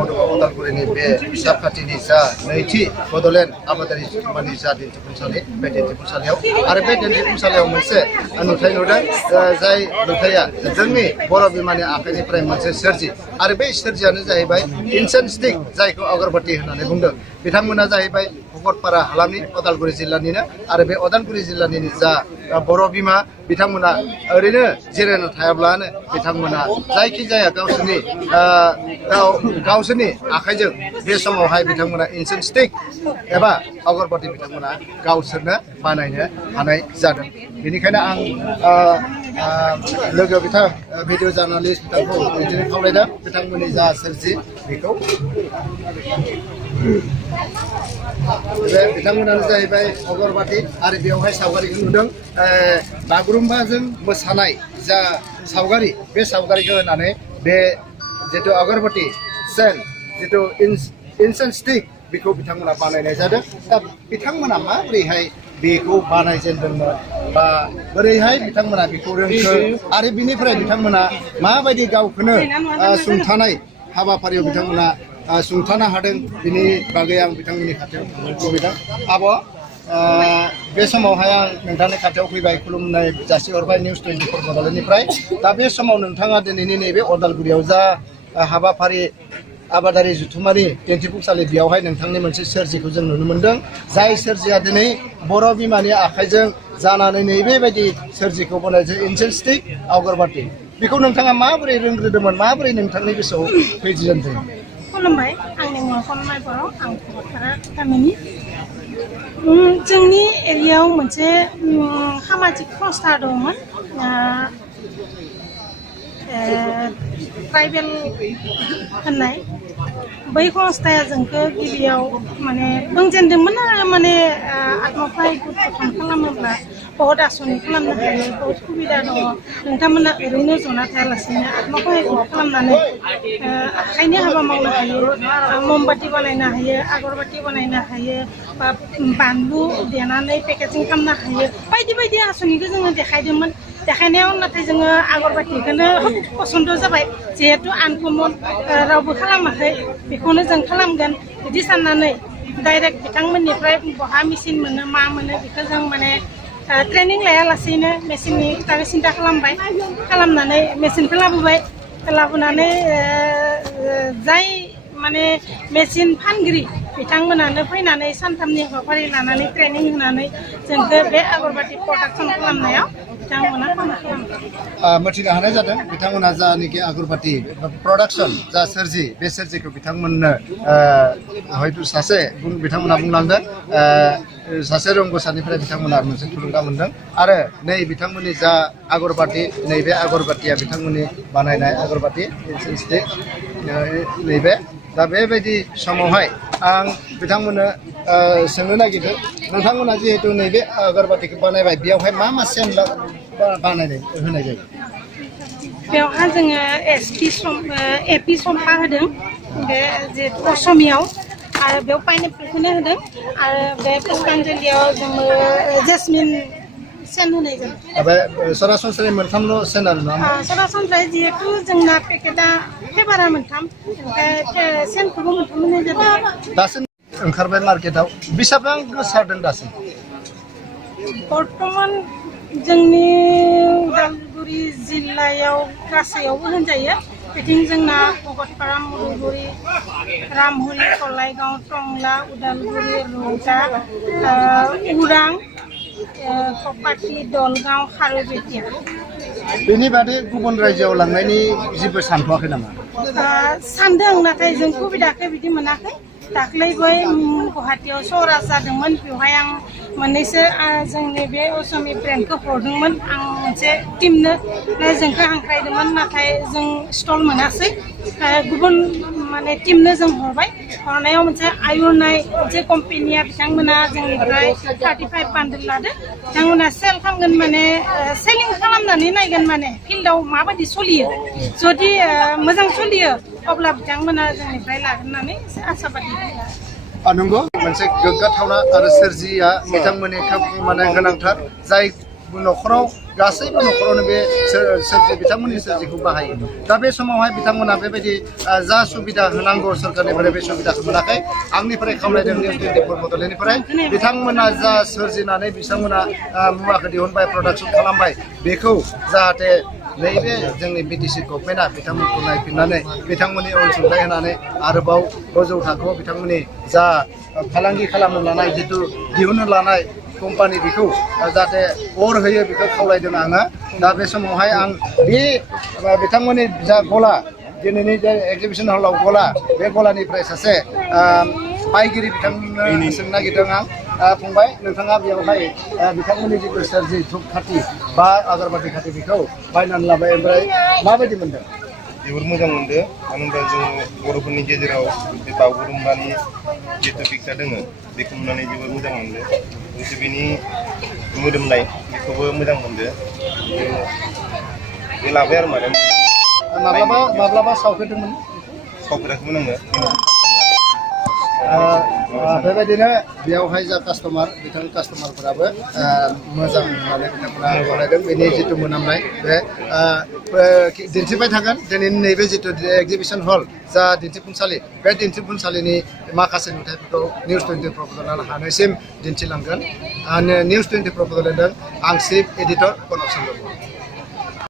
अदालगुरिनि बे फिसाखाथिनि जा नैथि बड'लेण्ड आबादारि जुथुम्मानि जा दिन्थिफुंसालि बे दिन्थिफुंसालियाव आरो बे दिन्थिफुंसालियाव मोनसे नुथाय नुदों जाय नुथाया जोंनि बर' बिमानि आखाइनिफ्राय मोनसे सोरजि आरो बे सोरजियानो जाहैबाय इन्सेन्स स्टिक जायखौ अगरबाती होननानै बुंदों बिथांमोना जाहैबाय भकतपारा हालामनि अदालगुरि जिल्लानिनो आरो बे अदालगुरि जिल्लानिनो जा बर' बिमा बिथांमोना ओरैनो जिरायना थायाब्लानो बिथांमोना जायखिजाया गावसोरनि आखाइजों बे समावहाय बिथांमोना इन्सेन्स स्टिक एबा अगरबाती बिथांमोना गावसोरनो बानायनो हानाय जादों बेनिखायनो आं लोगो बिथां भिडिअ जार्नालिस्ट बिथांखौ बिदिनो खावलायदों बिथांमोननि जा सोरजि बेखौ बिथांमोनानो जाहैबाय अगरबाती आरो बेवहाय सावगारिखौ नुदों बागुरुम्बाजों मोसानाय जा सावगारि बे सावगारिखौ होनानै बे जितु अगरबाती सेन जितु इन्सेन्स स्टिक बेखौ बिथांमोना बानायनाय जादों दा बिथांमोना माबोरैहाय बेखौ बानायजेनदोंमोन बा बोरैहाय बिथांमोना बेखौ रोंखो आरो बिनिफ्राय बिथांमोना माबायदि गावखौनो सुंथानाय हाबाफारियाव बिथांमोना सुंथानो हादों बिनि बागै आं बिथांमोननि खाथियाव लुबैदों आब' बे समावहाय आं नोंथांनि खाथियाव फैबाय खुलुमनाय जासिहरबाय निउस 24 बड'लेण्डनिफ्राय दा बे समाव नोंथाङा दिनैनि नैबे अदालगुरियाव जा हाबाफारि आबादारि जुथुम्मानि दिन्थिफुंसालि बेयावहाय नोंथांनि मोनसे सोरजिखौ जों नुनो मोनदों जाय सोरजिया दिनै बर' बिमानि आखाइजों जानानै नैबेबायदि सोरजिखौ बनायजों इन्सेन्स स्टिक अगरबाती बेखौ नोंथाङा माबोरै रोंग्रोदोंमोन माबोरै नोंथांनि गोसोआव फैजेनदों खुलुमबाय आंनि मुङा खनमाय बर' आं भकतपारा गामिनि जोंनि एरियायाव मोनसे सामाजिक संस्था दंमोन ट्राइबेल होननाय बै संस्थाया जोंखौ गिबियाव माने बुंजेनदोंमोन आरो माने आत्मसहायक ग्रुप गठन खालामोब्ला बहुत आसनि खालामनो हायो बहुत सुबिदा दङ नोंथांमोना ओरैनो जना थायालासिनो आत्मसहायक ग्रुप खालामनानै आखाइनि हाबा मावनो हायो ममबाति बानायनो हायो अगरबाती बानायनो हायो बा बानलु देनानै पेकेजिं खालामनो हायो बायदि बायदि आसनिखौ जोङो देखायदोंमोन देखायनायाव नाथाय जोङो अगरबातीखौनो पसन्द जाबाय जिहेतु आनकमन रावबो खालामाखै बेखौनो जों खालामगोन बिदि साननानै डाइरेक्ट बिथांमोननिफ्राय बहा मेचिन मोनो मा मोनो बेखौ जों माने ट्रेनिं लायालासेनो मेचिननि थाखाय सिन्था खालामबाय खालामनानै मेचिनखौ लाबोनानै जाय माने मेचिन फानगिरि बिथांमोनानो फैनानै सानथामनि हाबाफारि लानानै ट्रेनिं होनानै जोंखौ बे अगरबाती प्रडाक्सन खालामनायाव बिथांमोना मिथिनो हानाय जादों बिथांमोना जानाखि अगरबाती प्रडाक्सन जा सोरजि बे सोरजिखौ बिथांमोननो हयथ' बिथांमोना बुंलांदों सासे रोंगौसानिफ्राय बिथांमोना मोनसे थुलुंगा मोनदों आरो नै बिथांमोननि जा अगरबाती नैबे अगरबातीया बिथांमोननि बानायनाय अगरबाती इन्सेन्स स्टिक नैबे दा बेबायदि समावहाय आं बिथांमोननो सोंनो नागिरदों नोंथांमोना जिहेतु नैबे अगरबातीखौ बानायबाय बेयावहाय मा मा सेन बानायनाय होनाय जायो बेवहाय जोङो एपि सम्पा होदों बे जिहेतु असमियाव आरो बेयाव पाइनएप्पलखौनो होदों आरो बे पुष्पान्जलियाव जोङो जेसमिन सेन होनाय जायो सरासनस्रायै मोनथामल' सेन आरो नङा सरासनस्रायै जिहेतु जोंना पेकेटआ पेपारा मोनथाम सेनखौबो मोनथाम होनाय जाबाय दासिम ओंखारबाय मार्केटआव बेसेबां गोसारदों दासिम बर्तमान जोंनि उदालगुरि जिल्लायाव गासैयावबो होनजायो बिथिं जोंना भकतपारा मुरुगुरि रामहुरि कलाइगाव टंला उदालगुरि रौता उरां कपाटी दलगाव खारुपेटिया बेनि बादै गुबुन रायजोआव लांनायनि जेबो सानथ'वाखै नामा सानदों नाथाय जों सुबिदाखौ बिदि मोनाखै दाख्लै बै गुवाहाटीयाव सरास जादोंमोन बेवहाय आं मोननैसो जोंनि बे असमी ब्रेन्डखौ हरदोंमोन आं मोनसे टिमनो जोंखौ हांख्रायदोंमोन नाथाय जों स्टल मोनासै गुबुन माने टिमनो जों हरनायाव मोनसे आयुरनाय मोनसे कम्पेनिया बिथांमोना जोंनिफ्राय 35 बान्डल लादो बिथांमोना सेल खालामगोन माने सेलिं खालामनानै नायगोन माने फिल्डआव माबायदि सोलियो जुदि मोजां सोलियो अब्ला बिथांमोना जोंनिफ्राय लागोन होननानै आसाबादि नंगौ मोनसे गोग्गाथावना आरो सोरजिया बिथांमोननि खोब माने गोनांथार जाय न'खराव गासैबो न'खरावनो बे सोरजि बिथांमोननि सोरजिखौ बाहायो दा बे समावहाय बिथांमोना बेबायदि जा सुबिदा होनांगौ सरकारनिफ्राय बे सुबिदाखौ मोनाखै आंनिफ्राय खावलायदों निउस 24 बड'लेण्डनिफ्राय बिथांमोना जा सोरजिनानै बिथांमोना मुवाखौ दिहुनबाय प्रडाक्सन खालामबाय बेखौ जाहाथे नैबे जोंनि बिटिसि गभर्नमेन्टआ बिथांमोनखौ नायफिननानै बिथांमोननि अनसुंथाइ होनानै आरोबाव गोजौ थाखोआव बिथांमोननि जा फालांगि खालामनो लानाय जितु दिहुननो लानाय कम्पानि बेखौ जाहाथे अर होयो बेखौ खावलायदों आङो दा बे समावहाय आं बे बिथांमोननि जा गला दिनैनि जे एक्जिबिसन हलाव गला बे गलानिफ्राय सासे बायगिरि बिथांमोननो सोंनो नागिरदों आं फंबाय नोंथाङा बेयावहाय बिथांमोननि जिथु सोरजि धुप खाथि बा आगरबाति खाथि बेखौ बायनानै लाबाय ओमफ्राय माबायदि मोनदों जोबोर मोजां मोनदों मानो होनबा जों बर'फोरनि गेजेराव बे बागुरुम्बानि जिथु पिक्सार दङ बेखौ नुनानै जोबोर मोजां मोनदों लोगोसे बेनि मोदोमनाय बेखौबो मोजां मोनदों बे लाबाय आरो माने माब्लाबा सावफेरदोंमोन सावफेराखैमोन आङो बेबायदिनो बेयावहाय जा कास्टमार बिथां कास्टमारफोराबो मोजां होननानै बिथांमोना गनायदों बेनि जिथु मोनामनाय बे दिन्थिबाय थागोन दिनैनि नैबे जिथु एक्जिबिसन हल जा दिन्थिफुंसालि बे दिन्थिफुंसालिनि माखासे नुथायफोरखौ निउस 24 बड'लेण्ड हानायसिम दिन्थिलांगोन निउस 24 बड'लेण्डजों आं चिफ एडिटर कनक चन्द्र बर'